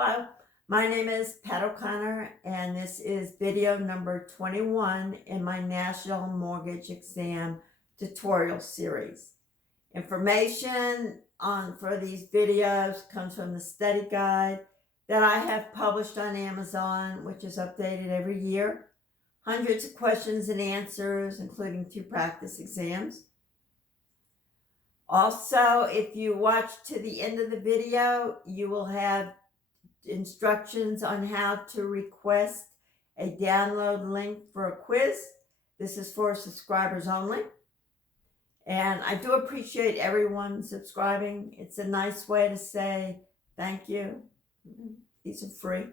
Hello, my name is Pat O'Connor, and this is video number 21 in my National Mortgage Exam tutorial series. Information for these videos comes from the study guide that I have published on Amazon, which is updated every year. Hundreds of questions and answers, including 2 practice exams. Also, if you watch to the end of the video, you will have instructions on how to request a download link for a quiz. This is for subscribers only. And I do appreciate everyone subscribing. It's a nice way to say thank you. These are free.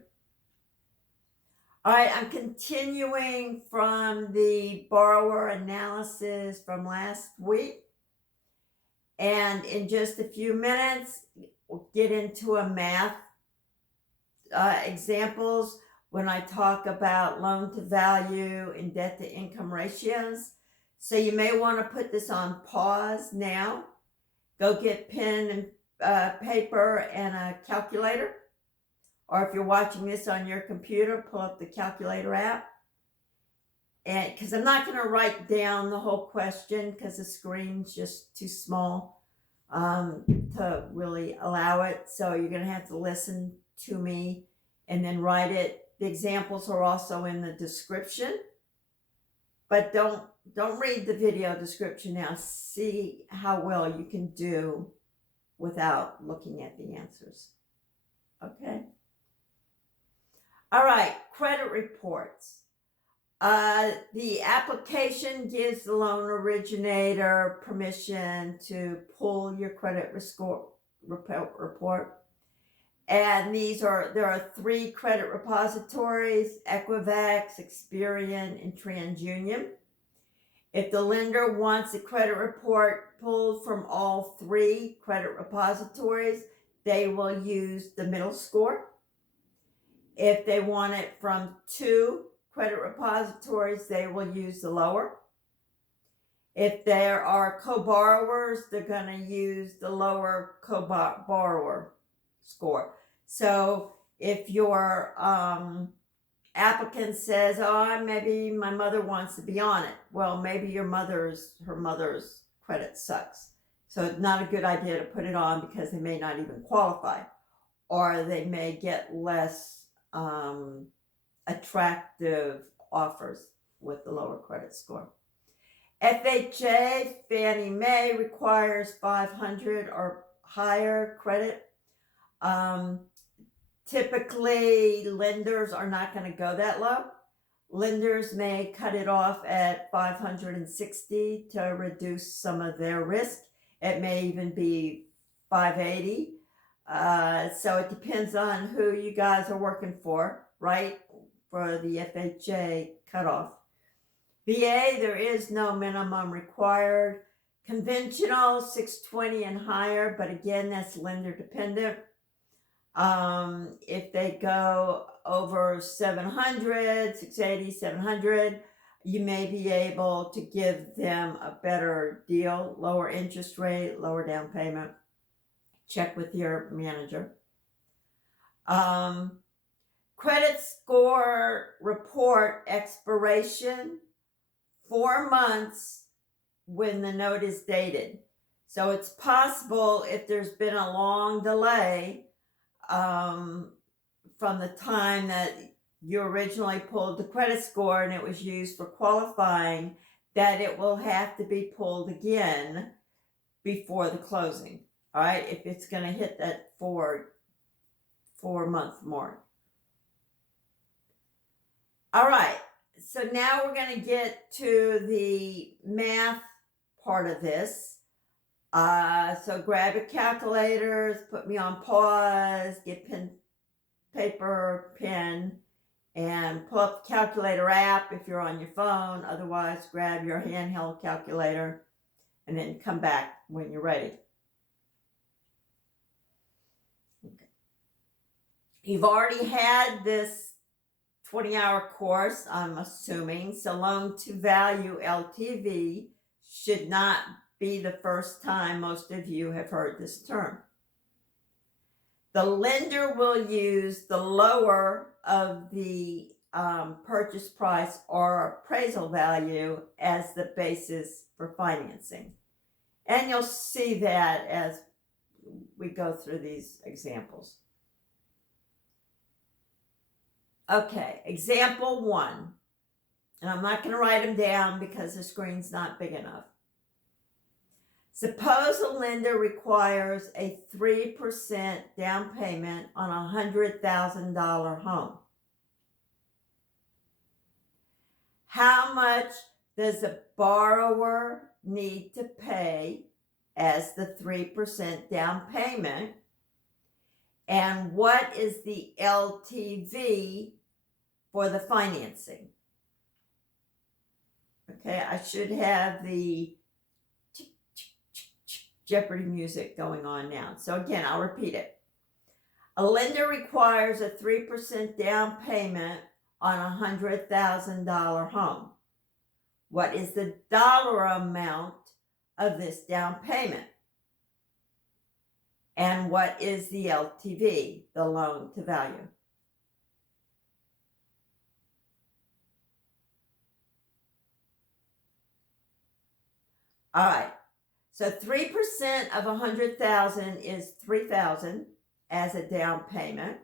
All right, I'm continuing from the borrower analysis from last week. And in just a few minutes, we'll get into a math examples when I talk about loan to value and debt to income ratios. So you may want to put this on pause now. Go get pen and paper and a calculator. Or if you're watching this on your computer, pull up the calculator app. And because I'm not going to write down the whole question because the screen's just too small to really allow it. So you're going to have to listen to me and then write it. The examples are also in the description, but don't read the video description now. See how well you can do without looking at the answers. Okay. All right, credit reports. The application gives the loan originator permission to pull your credit report. And there are 3 credit repositories: Equifax, Experian, and TransUnion. If the lender wants a credit report pulled from all 3 credit repositories, they will use the middle score. If they want it from 2 credit repositories, they will use the lower. If there are co-borrowers, they're going to use the lower co-borrower score. So if your applicant says, maybe my mother wants to be on it, well, maybe her mother's credit sucks. So it's not a good idea to put it on because they may not even qualify, or they may get less attractive offers with the lower credit score. FHA, Fannie Mae, requires 500 or higher credit. Typically, lenders are not going to go that low. Lenders may cut it off at 560 to reduce some of their risk. It may even be 580. So it depends on who you guys are working for, right? For the FHA cutoff. VA, there is no minimum required. Conventional, 620 and higher, but again, that's lender dependent. If they go over 700, 680, 700, you may be able to give them a better deal, lower interest rate, lower down payment. Check with your manager. Credit score report expiration, 4 months when the note is dated. So it's possible if there's been a long delay from the time that you originally pulled the credit score and it was used for qualifying, that it will have to be pulled again before the closing. All right, if it's going to hit that 4-month mark. All right, so now we're going to get to the math part of this. So grab your calculators, put me on pause, get paper, pen, and pull up the calculator app if you're on your phone. Otherwise, grab your handheld calculator and then come back when you're ready. Okay. You've already had this 20-hour course, I'm assuming, so loan to value LTV should not be the first time most of you have heard this term. the lender will use the lower of the purchase price or appraisal value as the basis for financing. And you'll see that as we go through these examples. Okay, example 1. And I'm not going to write them down because the screen's not big enough. Suppose a lender requires a 3% down payment on a $100,000 home. How much does the borrower need to pay as the 3% down payment? And what is the LTV for the financing? Okay, I should have the Jeopardy music going on now. So again, I'll repeat it. A lender requires a 3% down payment on a $100,000 home. What is the dollar amount of this down payment? And what is the LTV, the loan to value? All right. So 3% of 100,000 is 3,000 as a down payment.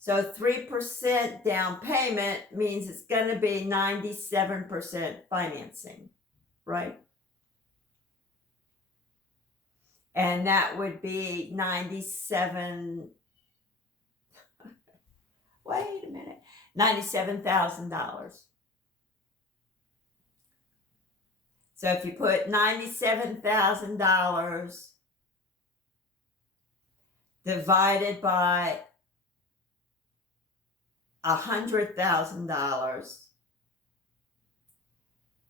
So 3% down payment means it's going to be 97% financing, right? And that would be 97, wait a minute, $97,000. So if you put $97,000 divided by $100,000,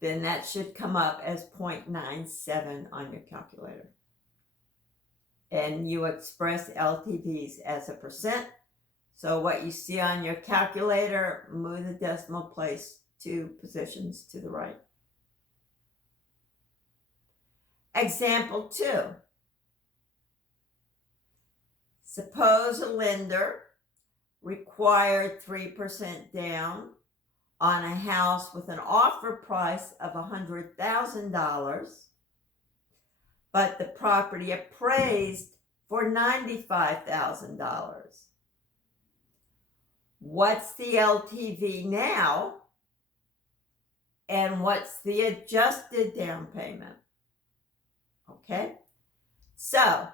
then that should come up as 0.97 on your calculator. And you express LTVs as a percent. So what you see on your calculator, move the decimal place 2 positions to the right. Example 2. Suppose a lender required 3% down on a house with an offer price of $100,000, but the property appraised for $95,000. What's the LTV now? And what's the adjusted down payment? Okay, so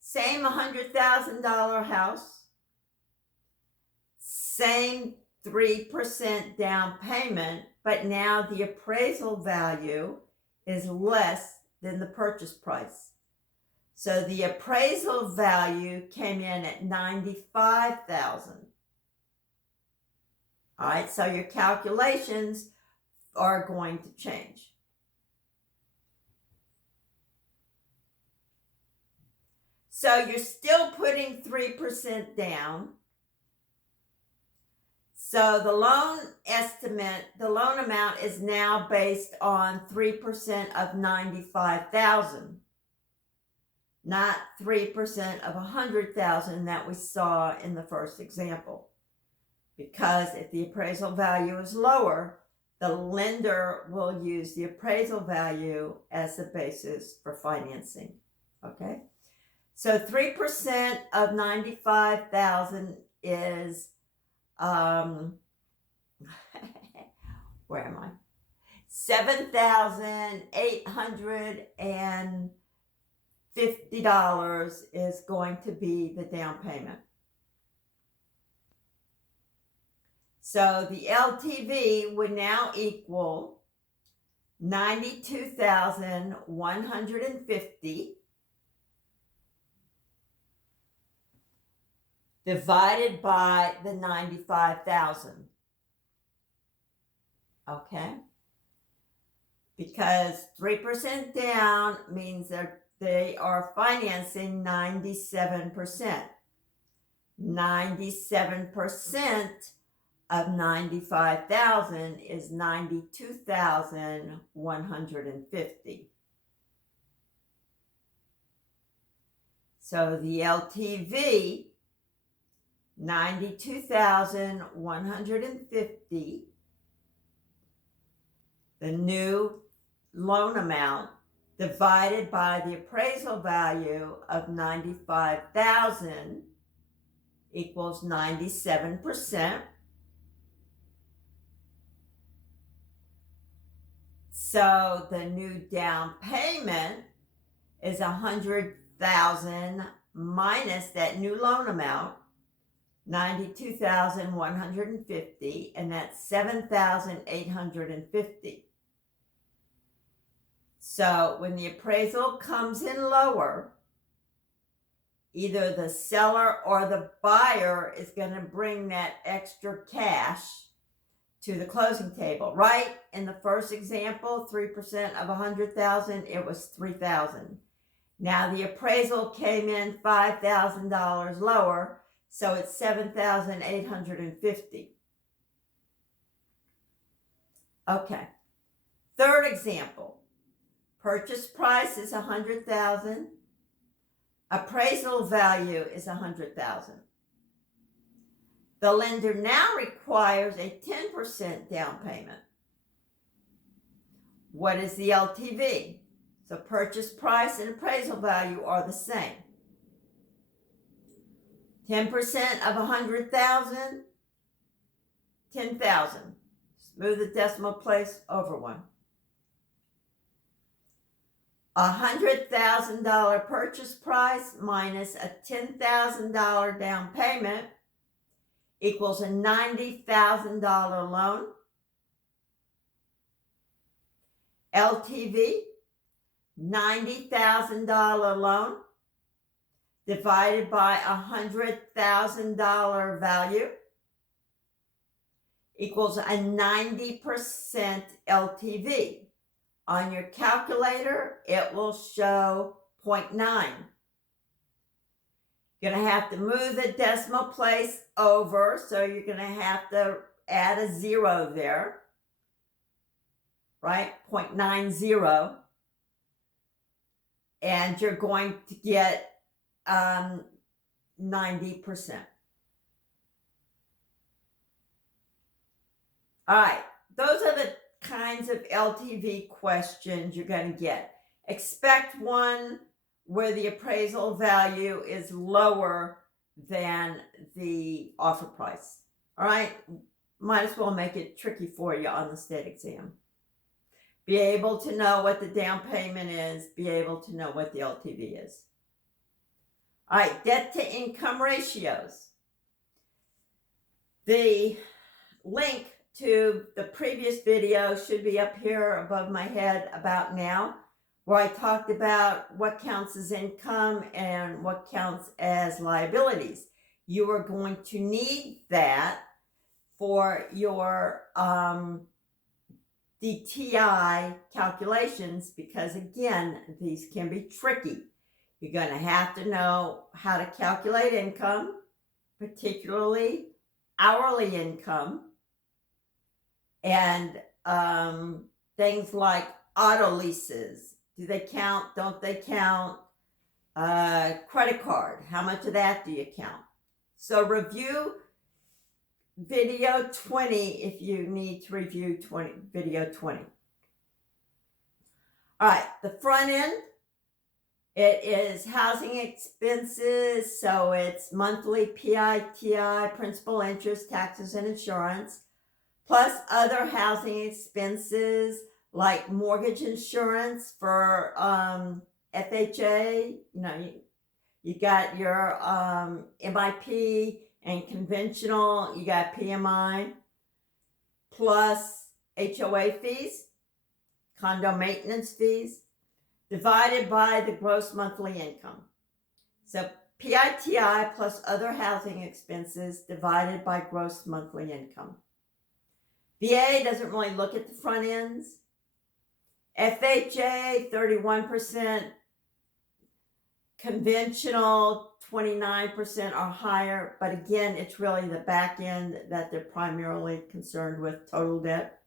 same $100,000 house, same 3% down payment, but now the appraisal value is less than the purchase price. So the appraisal value came in at $95,000. All right, so your calculations are going to change. So you're still putting 3% down. So the loan estimate, the loan amount is now based on 3% of $95,000, not 3% of $100,000 that we saw in the first example. Because if the appraisal value is lower, the lender will use the appraisal value as the basis for financing. Okay? So 3% of 95,000 is, where am I? $7,850 is going to be the down payment. So the LTV would now equal $92,150 divided by the $95,000. Okay? Because 3% down means they are financing 97%. 97% of 95,000 is 92,150. So the LTV, 92,150. The new loan amount divided by the appraisal value of 95,000 equals 97%. So the new down payment is 100,000 minus that new loan amount, 92,150, and that's 7,850. So when the appraisal comes in lower, either the seller or the buyer is going to bring that extra cash to the closing table. Right? In the first example, 3% of 100,000, it was 3,000. Now the appraisal came in $5,000 lower, so it's 7,850. Okay. Third example. Purchase price is 100,000. Appraisal value is 100,000. The lender now requires a 10% down payment. What is the LTV? So purchase price and appraisal value are the same. 10% of 100,000, 10,000. Move the decimal place over one. $100,000 purchase price minus a $10,000 down payment equals a $90,000 loan. LTV, $90,000 loan divided by $100,000 value equals a 90% LTV. On your calculator, it will show 0.9. You're going to have to move the decimal place over, so you're going to have to add a 0 there, right? 0.90. And you're going to get 90%. All right, those are the kinds of LTV questions you're going to get. Expect one where the appraisal value is lower than the offer price. All right, might as well make it tricky for you on the state exam. Be able to know what the down payment is, be able to know what the LTV is. All right, debt to income ratios. The link to the previous video should be up here above my head about now, where I talked about what counts as income and what counts as liabilities. You are going to need that for your DTI calculations, because again, these can be tricky. You're going to have to know how to calculate income, particularly hourly income, and things like auto leases. Do they count? Don't they count? Credit card. How much of that do you count? So review video 20 if you need to review video 20. All right, the front end, it is housing expenses. So it's monthly PITI, principal, interest, taxes, and insurance, plus other housing expenses like mortgage insurance for FHA. You know, you got your MIP and conventional, you got PMI, plus HOA fees, condo maintenance fees, divided by the gross monthly income. So PITI plus other housing expenses divided by gross monthly income. VA doesn't really look at the front ends. FHA, 31%. Conventional, 29% or higher. But again, it's really the back end that they're primarily concerned with, total debt.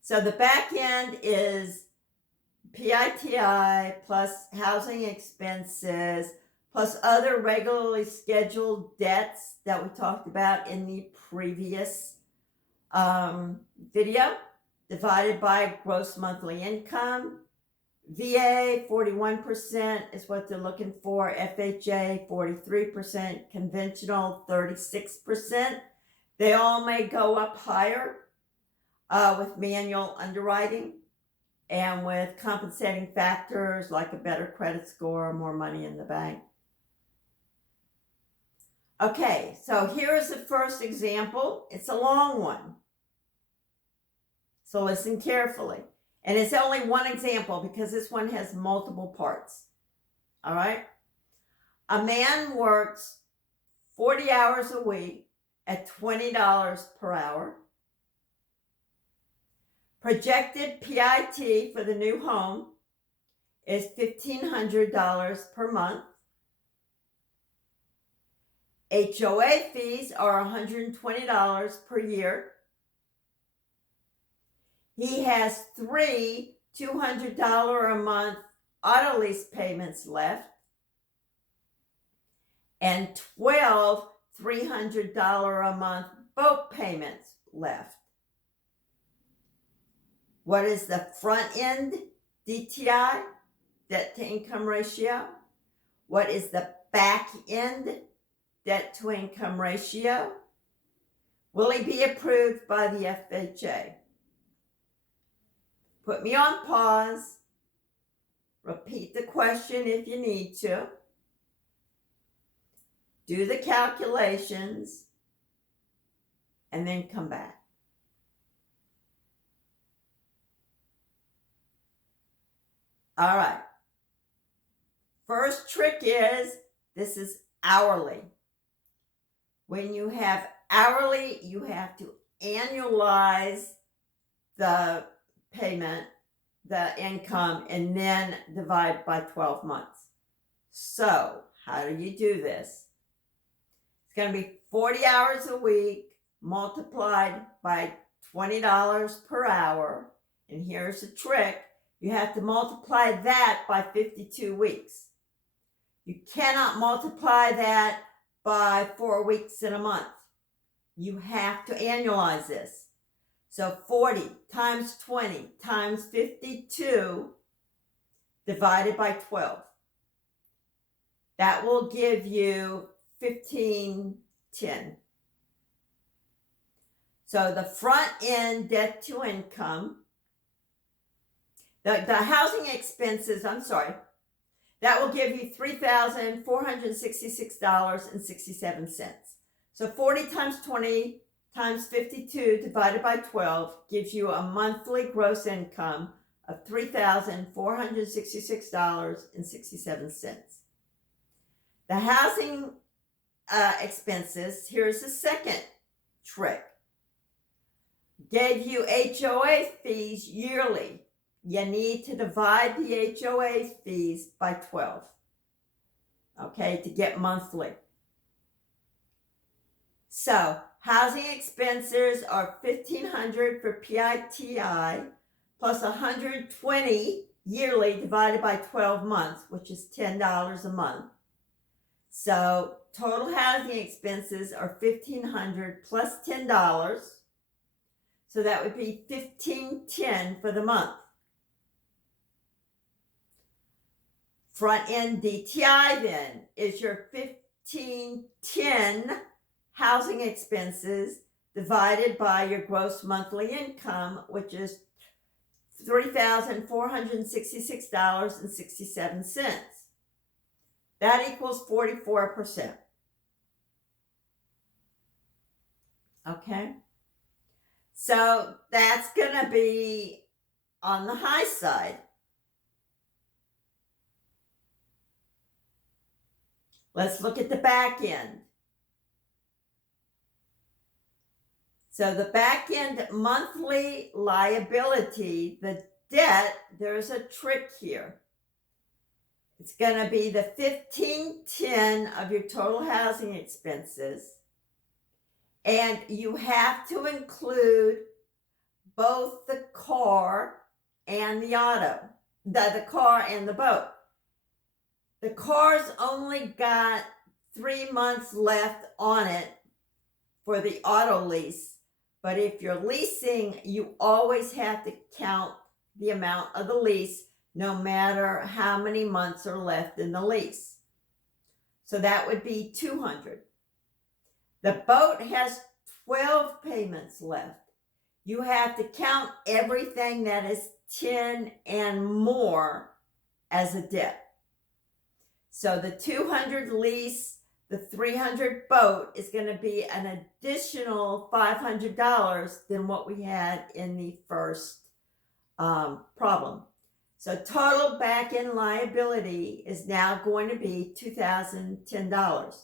So the back end is PITI plus housing expenses plus other regularly scheduled debts that we talked about in the previous video, divided by gross monthly income. VA, 41% is what they're looking for. FHA, 43%. Conventional, 36%. They all may go up higher with manual underwriting and with compensating factors like a better credit score, more money in the bank. Okay, so here's the first example. It's a long one, so listen carefully. And it's only one example because this one has multiple parts. All right? A man works 40 hours a week at $20 per hour. Projected PIT for the new home is $1,500 per month. HOA fees are $120 per year. He has 3 $200 a month auto lease payments left and 12 $300 a month boat payments left. What is the front end DTI, debt to income ratio? What is the back end debt to income ratio? Will he be approved by the FHA? Put me on pause. Repeat the question if you need to. Do the calculations and then come back. All right. First trick is, this is hourly. When you have hourly, you have to annualize the payment, the income, and then divide by 12 months. So, how do you do this? It's going to be 40 hours a week multiplied by $20 per hour. And here's the trick. You have to multiply that by 52 weeks. You cannot multiply that by 4 weeks in a month. You have to annualize this. So 40 times 20 times 52 divided by 12. That will give you 1510. So the front end debt to income, the housing expenses, that will give you $3,466.67. So 40 times 20 times 52 divided by 12 gives you a monthly gross income of $3,466.67. The housing expenses, here's the second trick. Gave you HOA fees yearly. You need to divide the HOA fees by 12, okay, to get monthly. So, housing expenses are $1,500 for PITI plus $120 yearly divided by 12 months, which is $10 a month. So, total housing expenses are $1,500 plus $10. So that would be $1,510 for the month. Front end DTI then is your $1,510 housing expenses divided by your gross monthly income, which is $3,466.67. That equals 44%. Okay? So that's going to be on the high side. Let's look at the back end. So the back end monthly liability, the debt, there's a trick here. It's going to be the $1,510 of your total housing expenses. And you have to include both the car and the auto, the car and the boat. the car's only got 3 months left on it for the auto lease. But if you're leasing, you always have to count the amount of the lease, no matter how many months are left in the lease. So that would be $200. The boat has 12 payments left. You have to count everything that is 10 and more as a debt. So the 200 lease, the 300 boat is going to be an additional $500 than what we had in the first problem. So total back-end liability is now going to be $2,010.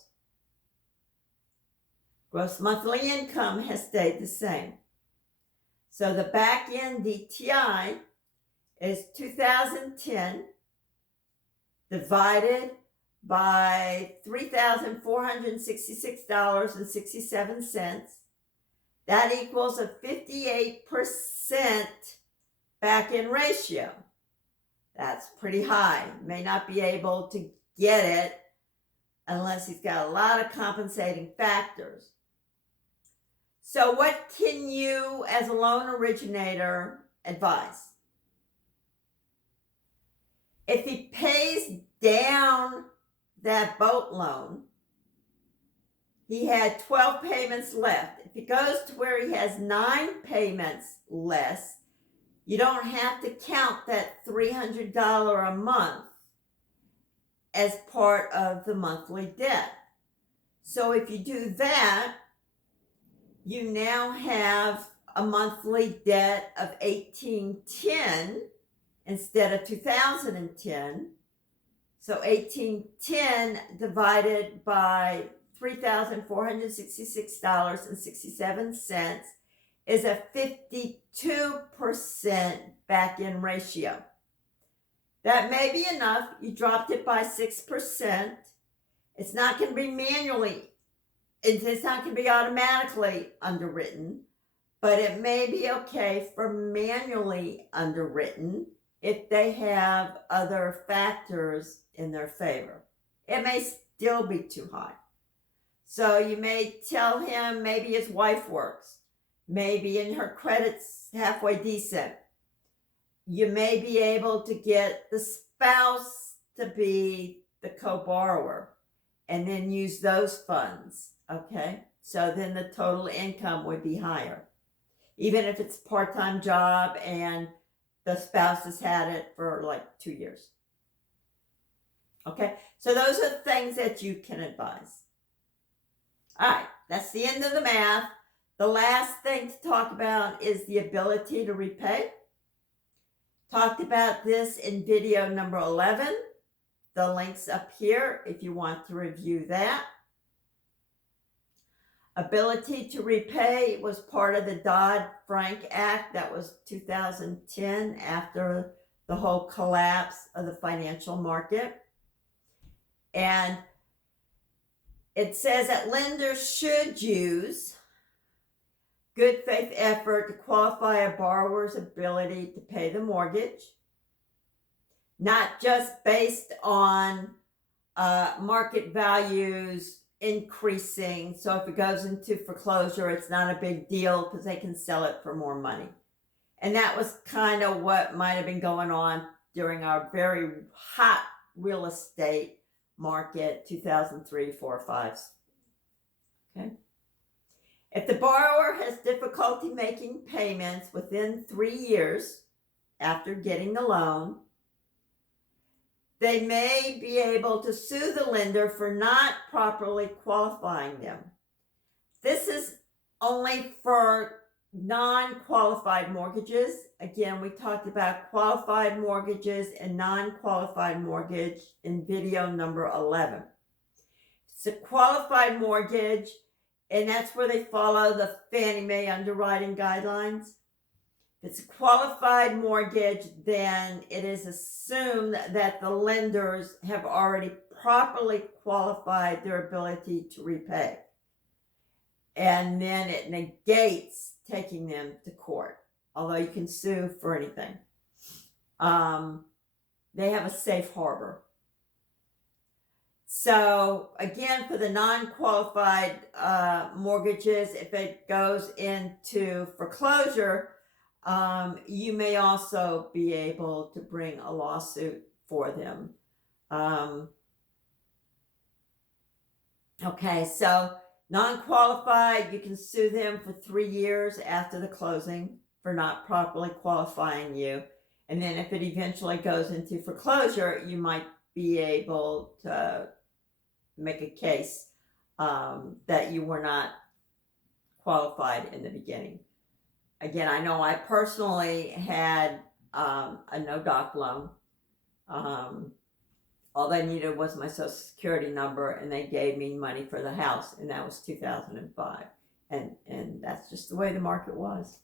Gross monthly income has stayed the same. So the back-end DTI is $2,010 divided by $3,466.67. That equals a 58% back-end ratio. That's pretty high. May not be able to get it unless he's got a lot of compensating factors. So what can you, as a loan originator, advise? If he pays down that boat loan, he had 12 payments left. If he goes to where he has 9 payments less, you don't have to count that $300 a month as part of the monthly debt. So if you do that, you now have a monthly debt of $1,810 instead of $2,010. So $1,810 divided by $3,466.67 is a 52% back-end ratio. That may be enough. You dropped it by 6%. It's not going to be manually, it's not going to be automatically underwritten, but it may be okay for manually underwritten if they have other factors in their favor. It may still be too high. So you may tell him maybe his wife works, maybe in her credit's halfway decent. You may be able to get the spouse to be the co-borrower and then use those funds, okay? So then the total income would be higher. Even if it's a part-time job and the spouse has had it for like 2 years. Okay, so those are things that you can advise. All right, that's the end of the math. The last thing to talk about is the ability to repay. Talked about this in video number 11. The link's up here if you want to review that. Ability to repay was part of the Dodd-Frank Act. That was 2010 after the whole collapse of the financial market. And it says that lenders should use good faith effort to qualify a borrower's ability to pay the mortgage, not just based on market values increasing. So if it goes into foreclosure, it's not a big deal because they can sell it for more money. And that was kind of what might have been going on during our very hot real estate market, 2003, 4, 5. Okay. If the borrower has difficulty making payments within 3 years after getting the loan, they may be able to sue the lender for not properly qualifying them. This is only for non-qualified mortgages. Again, we talked about qualified mortgages and non-qualified mortgage in video number 11. It's a qualified mortgage, and that's where they follow the Fannie Mae underwriting guidelines. If it's a qualified mortgage, then it is assumed that the lenders have already properly qualified their ability to repay. And then it negates taking them to court, although you can sue for anything. They have a safe harbor. So again, for the non-qualified mortgages, if it goes into foreclosure, you may also be able to bring a lawsuit for them. Okay, so non-qualified, you can sue them for 3 years after the closing for not properly qualifying you. And then if it eventually goes into foreclosure, you might be able to make a case that you were not qualified in the beginning. Again, I know I personally had a no-doc loan. All they needed was my social security number, and they gave me money for the house, and that was 2005. And that's just the way the market was.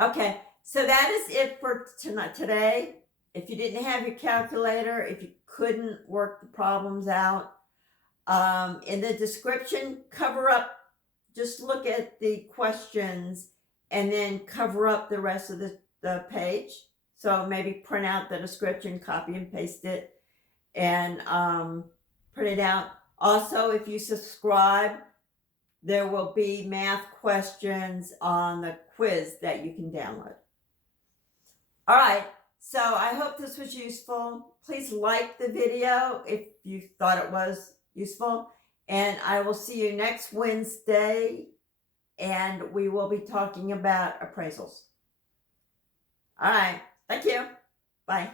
Okay, so that is it for today. If you didn't have your calculator, if you couldn't work the problems out, in the description, just look at the questions and then cover up the rest of the page. So maybe print out the description, copy and paste it, and print it out. Also, if you subscribe, there will be math questions on the quiz that you can download. All right, so I hope this was useful. Please like the video if you thought it was useful. And I will see you next Wednesday, and we will be talking about appraisals. All right. Thank you. Bye.